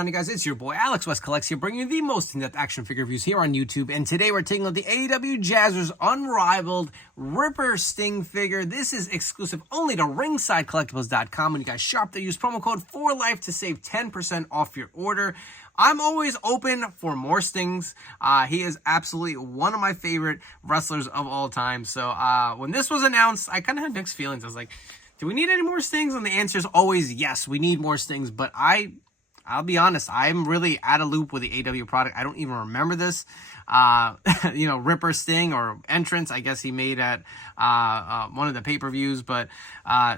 on, you guys? It's your boy Alex West Collects here, bringing you the most in-depth action figure reviews here on YouTube. And today we're taking a look at the AEW Jazwares Unrivaled Ripper Sting figure. This is exclusive only to ringsidecollectibles.com. When you guys shop there, use promo code FORLIFE to save 10% off your order. I'm always open for more Stings. He is absolutely one of my favorite wrestlers of all time. So when this was announced, I kind of had mixed feelings. I was like, do we need any more Stings? And the answer is always yes, we need more Stings. But I'll be honest, I'm really out of loop with the AEW product. I don't even remember this. Ripper Sting or entrance, I guess he made at one of the pay-per-views. But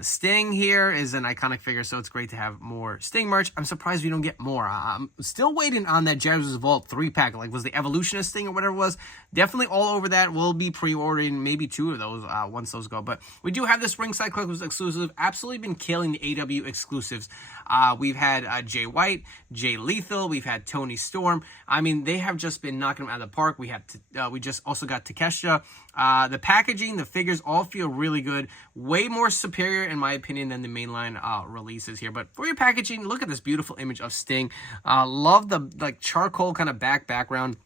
Sting here is an iconic figure, so it's great to have more Sting merch. I'm surprised we don't get more. I'm still waiting on that Jazwares Vault 3-pack. Like, was the Evolutionist Sting or whatever it was? Definitely all over that. We'll be pre-ordering maybe 2 of those once those go. But we do have this Ringside Collectibles exclusive. Absolutely been killing the AEW exclusives. We've had Jay White, Jay Lethal. We've had Tony Storm. I mean, they have just been knocking them out of the park. We just also got Takeshita. The packaging, the figures all feel really good. Way more superior, in my opinion, than the mainline releases here. But for your packaging, look at this beautiful image of Sting. Love the charcoal kind of background.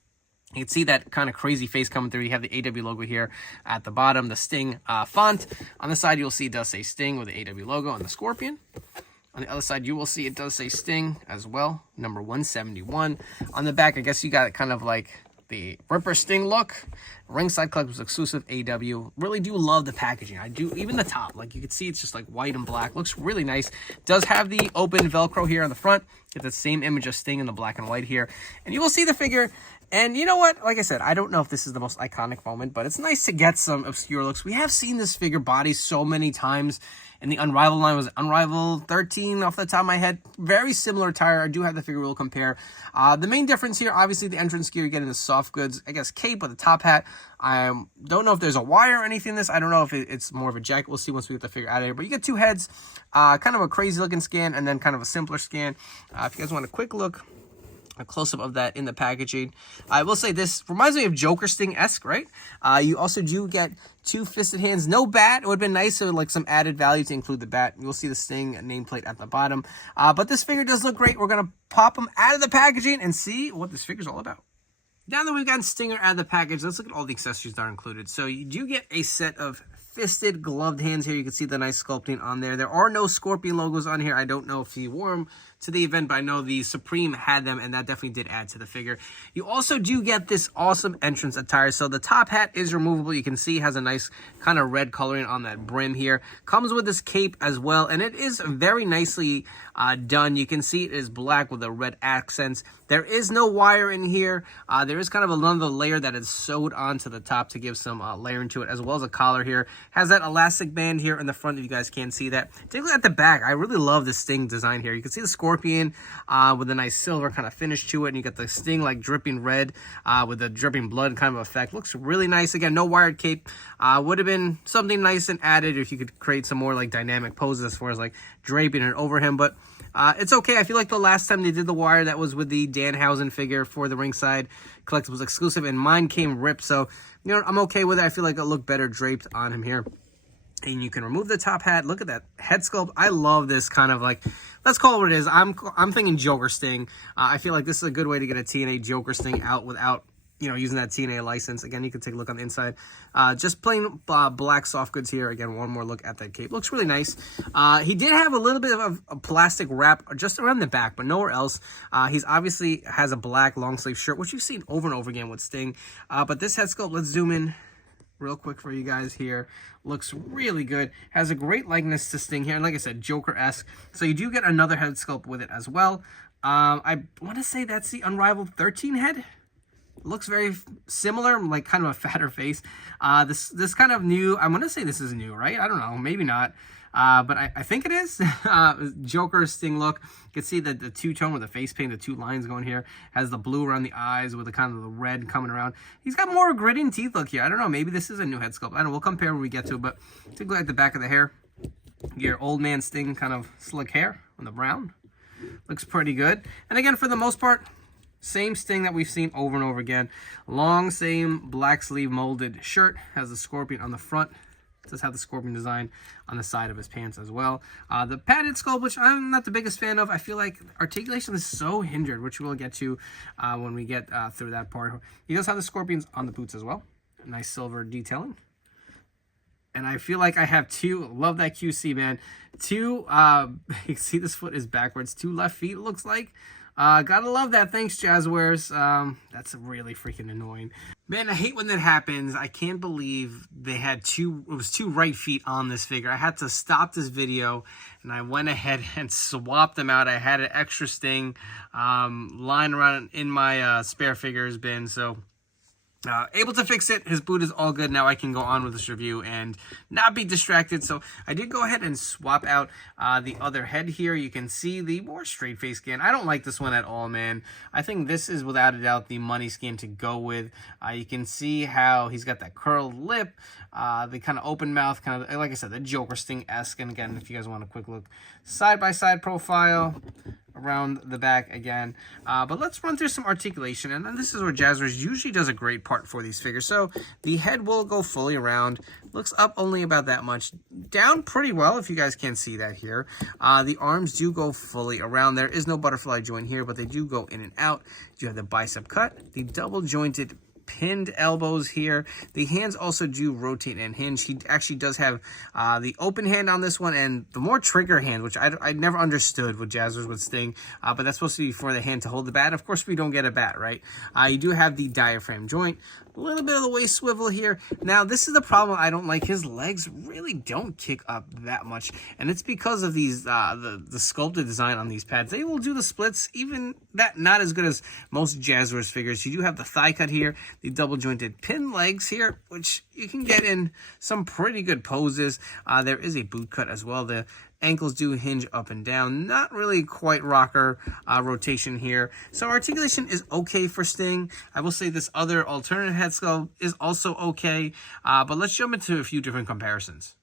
You can see that kind of crazy face coming through. You have the AEW logo here at the bottom. The Sting font. On the side, you'll see it does say Sting with the AEW logo on the Scorpion. On the other side, you will see it does say Sting as well, number 171. On the back, I guess you got kind of like the Ripper Sting look. Ringside Collectibles exclusive AEW. Really do love the packaging. I do, even the top. Like, you can see it's just like white and black. Looks really nice. Does have the open Velcro here on the front. Get the same image of Sting in the black and white here. And you will see the figure. And you know what? Like I said, I don't know if this is the most iconic moment, but it's nice to get some obscure looks. We have seen this figure body so many times in the Unrivaled line. Was it Unrivaled 13 off the top of my head? Very similar attire. I do have the figure we'll compare. The main difference here, obviously the entrance gear, you're getting the soft goods, I guess cape with a top hat. I don't know if there's a wire or anything in this. I don't know if it's more of a jacket. We'll see once we get the figure out of here. But you get 2 heads, kind of a crazy looking scan, and then kind of a simpler scan. If you guys want a quick look, a close-up of that in the packaging. I will say this reminds me of Joker Sting-esque, right? You also do get 2 fisted hands. No bat. It would have been nice to like some added value to include the bat. You'll see the Sting nameplate at the bottom. But this figure does look great. We're going to pop them out of the packaging and see what this figure's all about. Now that we've gotten Stinger out of the package, let's look at all the accessories that are included. So you do get a set of fisted gloved hands here. You can see the nice sculpting on there. There are no Scorpion logos on here. I don't know if he wore them to the event, but I know the Supreme had them, and that definitely did add to the figure. You also do get this awesome entrance attire. So the top hat is removable. You can see it has a nice kind of red coloring on that brim here. Comes with this cape as well, and it is very nicely done. You can see it is black with the red accents. There is no wire in here. There is kind of another layer that is sewed onto the top to give some layering to it, as well as a collar here. Has that elastic band here in the front if you guys can't see that. Take a look at the back. I really love the Sting design here. You can see the Scorpion with a nice silver kind of finish to it, and you got the Sting like dripping red with the dripping blood kind of effect. Looks really nice. Again, no wired cape. Would have been something nice and added if you could create some more like dynamic poses as far as like draping it over him, but it's okay. I feel like the last time they did the wire, that was with the Danhausen figure for the Ringside Collectibles exclusive, and mine came ripped, so you know, I'm okay with it. I feel like it'll look better draped on him here. And you can remove the top hat. Look at that head sculpt. I love this kind of like, let's call it what it is. I'm thinking Joker Sting. I feel like this is a good way to get a TNA Joker Sting out without, you know, using that TNA license. Again, you can take a look on the inside. Just plain black soft goods here. Again, one more look at that cape. Looks really nice. He did have a little bit of a plastic wrap just around the back, but nowhere else. He's obviously has a black long sleeve shirt, which you've seen over and over again with Sting. But this head sculpt, let's zoom in real quick for you guys here. Looks really good. Has a great likeness to Sting here. And like I said, Joker-esque. So you do get another head sculpt with it as well. I want to say that's the Unrivaled 13 head. Looks very similar, like kind of a fatter face. This kind of new, I want to say this is new, right? I don't know, maybe not. But I think it is. Joker Sting look. You can see that the two-tone with the face paint, the 2 lines going here, has the blue around the eyes with the kind of the red coming around. He's got more gritting teeth look here. I don't know, maybe this is a new head sculpt. I don't know, we'll compare when we get to it, but take a look at the back of the hair. Your old man Sting kind of slick hair on the brown. Looks pretty good. And again, for the most part, same Sting that we've seen over and over again. Long, same black sleeve molded shirt. Has the Scorpion on the front. It does have the scorpion design on the side of his pants as well. The padded sculpt, which I'm not the biggest fan of. I feel like articulation is so hindered, which we'll get to when we get through that part. He does have the scorpions on the boots as well. Nice silver detailing. And I feel like I have two, love that QC, man. Two, you can see this foot is backwards. 2 left feet, it looks like. Gotta love that. Thanks, Jazwares. That's really freaking annoying. Man, I hate when that happens. I can't believe they had it was 2 right feet on this figure. I had to stop this video, and I went ahead and swapped them out. I had an extra sting lying around in my spare figures bin, so... able to fix it. His boot is all good. Now I can go on with this review and not be distracted. So I did go ahead and swap out the other head here. You can see the more straight face skin. I don't like this one at all, man. I think this is without a doubt the money skin to go with. You can see how he's got that curled lip, the kind of open mouth, kind of like I said, the Joker Sting-esque. And again, if you guys want a quick look, side-by-side profile around the back again. But let's run through some articulation, and then this is where Jazwares usually does a great part for these figures. So the head will go fully around, looks up only about that much, down pretty well if you guys can't see that here. The arms do go fully around. There is no butterfly joint here, but they do go in and out. You have the bicep cut, the double jointed pinned elbows here. The hands also do rotate and hinge. He actually does have the open hand on this one and the more trigger hand, which I never understood with Jazwares with Sting, but that's supposed to be for the hand to hold the bat. Of course, we don't get a bat, right? You do have the diaphragm joint. A little bit of the waist swivel here. Now, this is the problem I don't like. His legs really don't kick up that much, and it's because of these the sculpted design on these pads. They will do the splits, even that not as good as most Jazwares figures. You do have the thigh cut here, the double jointed pin legs here, which you can get in some pretty good poses. There is a boot cut as well. The ankles do hinge up and down. Not really quite rocker rotation here. So articulation is okay for Sting. I will say this other alternate head sculpt is also okay. But let's jump into a few different comparisons.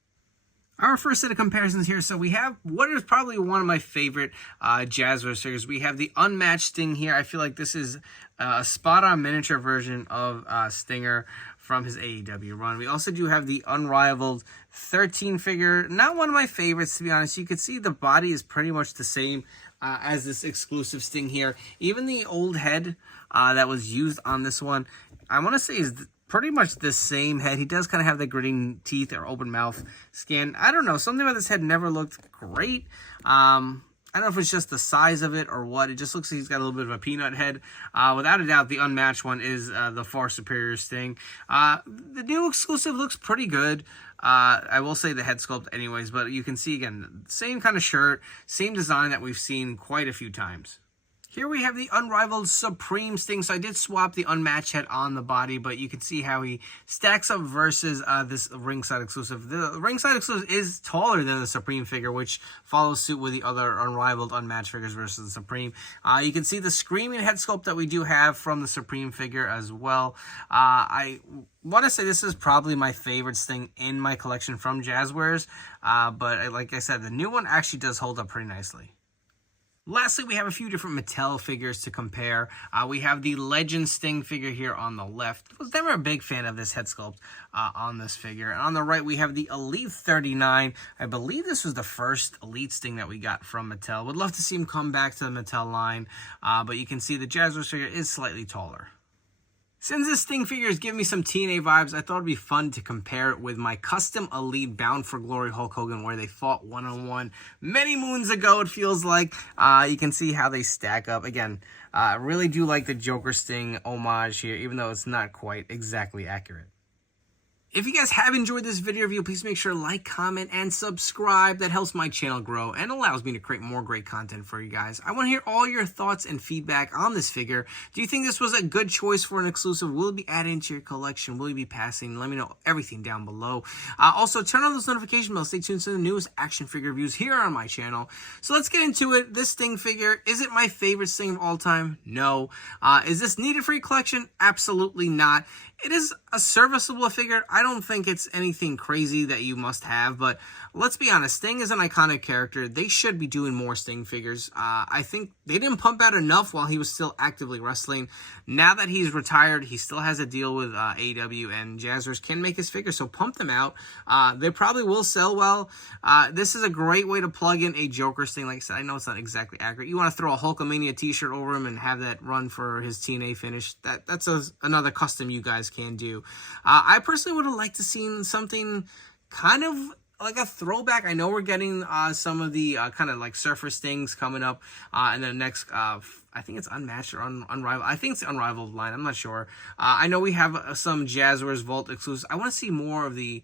Our first set of comparisons here. So we have what is probably one of my favorite Jazwares figures. We have the unmatched Sting here. I feel like this is a spot-on miniature version of Stinger from his AEW run. We also do have the Unrivaled 13 figure. Not one of my favorites, to be honest. You can see the body is pretty much the same as this exclusive Sting here. Even the old head that was used on this one, I want to say is pretty much the same head. He does kind of have the gritting teeth or open mouth skin. I don't know. Something about this head never looked great. I don't know if it's just the size of it or what. It just looks like he's got a little bit of a peanut head. Without a doubt, the unmatched one is the far superior Sting. The new exclusive looks pretty good. I will say the head sculpt anyways, but you can see, again, same kind of shirt, same design that we've seen quite a few times. Here we have the Unrivaled Supreme Sting. So I did swap the unmatched head on the body, but you can see how he stacks up versus this ringside exclusive. The ringside exclusive is taller than the Supreme figure, which follows suit with the other Unrivaled unmatched figures versus the Supreme. You can see the screaming head sculpt that we do have from the Supreme figure as well. I want to say this is probably my favorite Sting in my collection from Jazwares, but like I said, the new one actually does hold up pretty nicely. Lastly, we have a few different Mattel figures to compare. We have the Legend Sting figure here on the left. I was never a big fan of this head sculpt on this figure. And on the right, we have the Elite 39. I believe this was the first Elite Sting that we got from Mattel. Would love to see him come back to the Mattel line. But you can see the Jazwares figure is slightly taller. Since this Sting figure is giving me some TNA vibes, I thought it'd be fun to compare it with my custom Elite Bound for Glory Hulk Hogan, where they fought one-on-one many moons ago, it feels like. You can see how they stack up. Again, I really do like the Joker Sting homage here, even though it's not quite exactly accurate. If you guys have enjoyed this video review, please make sure to like, comment, and subscribe. That helps my channel grow and allows me to create more great content for you guys. I want to hear all your thoughts and feedback on this figure. Do you think this was a good choice for an exclusive? Will it be added into your collection? Will you be passing? Let me know everything down below. Also, turn on those notification bells. Stay tuned to the newest action figure reviews here on my channel. So let's get into it. This Sting figure, is it my favorite Sting of all time? No. Is this needed for your collection? Absolutely not. It is a serviceable figure. I don't think it's anything crazy that you must have, but let's be honest, Sting is an iconic character. They should be doing more Sting figures. I think they didn't pump out enough while he was still actively wrestling. Now that he's retired, he still has a deal with AEW, and Jazwares can make his figures, so pump them out. They probably will sell well. This is a great way to plug in a Joker Sting. Like I said, I know it's not exactly accurate. You want to throw a Hulkamania t-shirt over him and have that run for his TNA finish. That's another custom you guys can do. I personally would have liked to see something kind of like a throwback. I know we're getting some of the kind of like Surfer Stings coming up, and then next, I think it's Unmatched or Unrivaled. I think it's the Unrivaled line. I'm not sure. I know we have some Jazwares Vault exclusives. I want to see more of the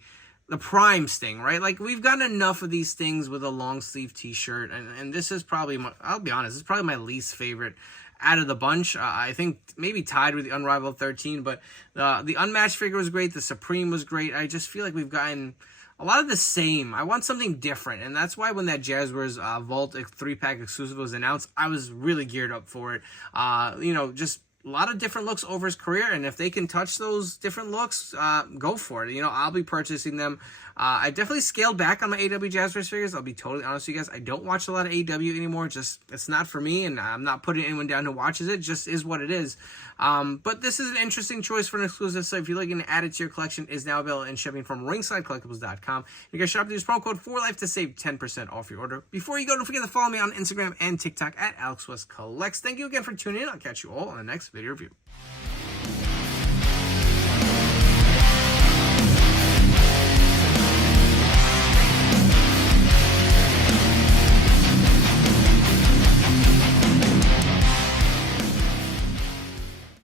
Prime Sting, right? Like, we've gotten enough of these things with a long sleeve t-shirt, and this is probably, I'll be honest, this is probably my least favorite out of the bunch. I think maybe tied with the Unrivaled 13, but the Unmatched figure was great. The Supreme was great. I just feel like we've gotten a lot of the same. I want something different, and that's why when that Jazwares Vault 3-pack exclusive was announced, I was really geared up for it. You know, just a lot of different looks over his career, and if they can touch those different looks, go for it. You know, I'll be purchasing them. I definitely scaled back on my AEW Jazwares figures. I'll be totally honest with you guys. I don't watch a lot of AEW anymore. Just, it's not for me, and I'm not putting anyone down who watches it. Just is what it is. But this is an interesting choice for an exclusive, so if you're looking to add it to your collection, it is now available in shipping from ringsidecollectibles.com. You guys shop to use promo code 4LIFE to save 10% off your order. Before you go, don't forget to follow me on Instagram and TikTok at AlexWestCollects. Thank you again for tuning in. I'll catch you all on the next video review.